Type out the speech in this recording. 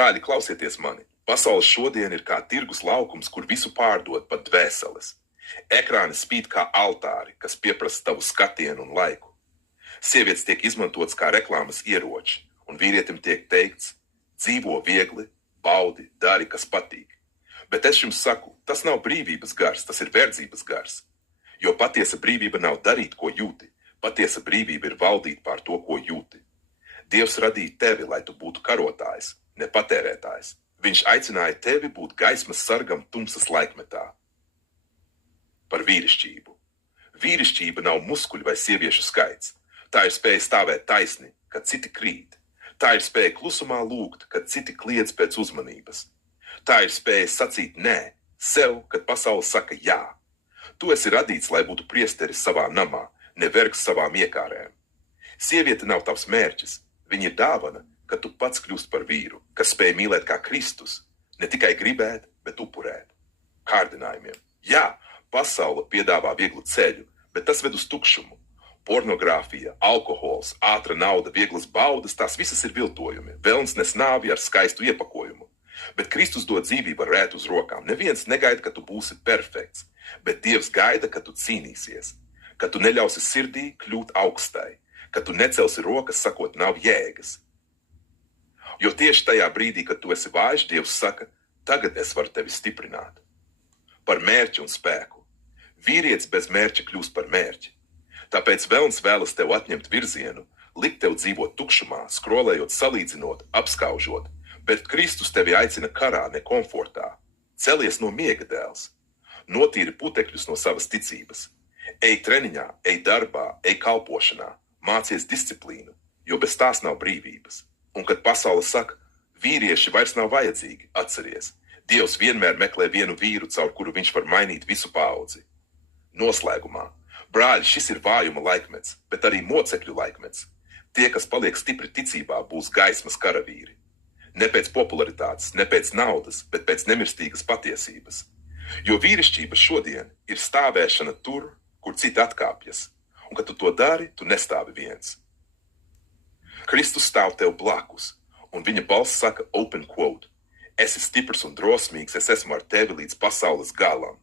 Brāļi, klausieties mani! Pasaule šodien ir kā tirgus laukums, kur visu pārdod, pat dvēseles. Ekrāni spīd kā altāri, kas pieprasa tavu skatienu un laiku. Sievietes tiek izmantotas kā reklāmas ieroči, un vīrietim tiek teikts: dzīvo viegli, baudi, dari, kas patīk. Bet es jums saku, tas nav brīvības gars, tas ir verdzības gars. Jo patiesa brīvība nav darīt, ko jūti. Patiesa brīvība ir valdīt pār to, ko jūti. Dievs radīja tevi, lai tu būtu karotājs, ne patērētājs. Viņš aicināja tevi būt gaismas sargam tumsas laikmetā. Par vīrišķību. Vīrišķība nav muskuļu vai sieviešu skaits. Tā ir spēja stāvēt taisni, kad citi krīt. Tā ir spēja klusumā lūgt, kad citi kliedz pēc uzmanības. Tā ir spēja sacīt nē, sev, kad pasaule saka jā. Tu esi radīts, lai būtu priesteris savā namā, ne vergs savām iekārēm. Sieviete nav tavs mērķis, viņa ir dāvana, kad tu pats kļūst par vīru, kas spēj mīlēt kā Kristus, ne tikai gribēt, bet upurēt. Kārdinājumiem. Jā, pasaule piedāvā vieglu ceļu, bet tas ved uz tukšumu. Pornogrāfija, alkohols, ātra nauda, vieglas baudas, tās visas ir viltojumi. Velns nes nāvi ar skaistu iepakojumu. Bet Kristus dod dzīvību ar rētu uz rokām. Neviens negaida, ka tu būsi perfekts, bet Dievs gaida, ka tu cīnīsies, ka tu neļausi sirdī kļūt augstai, ka tu necelsi rokas sakot nav jēgas. Jo tieši tajā brīdī, kad tu esi vājš, Dievs saka, tagad es varu tevi stiprināt. Par mērķi un spēku. Vīrietis bez mērķa kļūst par mērķi. Tāpēc velns vēlas tev atņemt virzienu, likt tev dzīvot tukšumā, skrolējot, salīdzinot, apskaužot, bet Kristus tevi aicina karā, ne komfortā. Celies no miega, dēls. Notīri putekļus no savas ticības. Ej treniņā, ej darbā, ej kalpošanā, mācies disciplīnu, jo bez tās nav brīvības. Un kad pasaule saka, vīrieši vairs nav vajadzīgi, atceries, Dievs vienmēr meklē vienu vīru, caur kuru viņš var mainīt visu paudzi. Noslēgumā. Brāļi, šis ir vājuma laikmets, bet arī mocekļu laikmets. Tie, kas paliek stipri ticībā, būs gaismas karavīri. Ne pēc popularitātes, ne pēc naudas, bet pēc nemirstīgas patiesības. Jo vīrišķība šodien ir stāvēšana tur, kur citi atkāpjas. Un, kad tu to dari, tu nestāvi viens. Kristus stāv tev blakus, un viņa balss saka open quote: esi stiprs un drosmīgs, es esmu ar tevi līdz pasaules galam.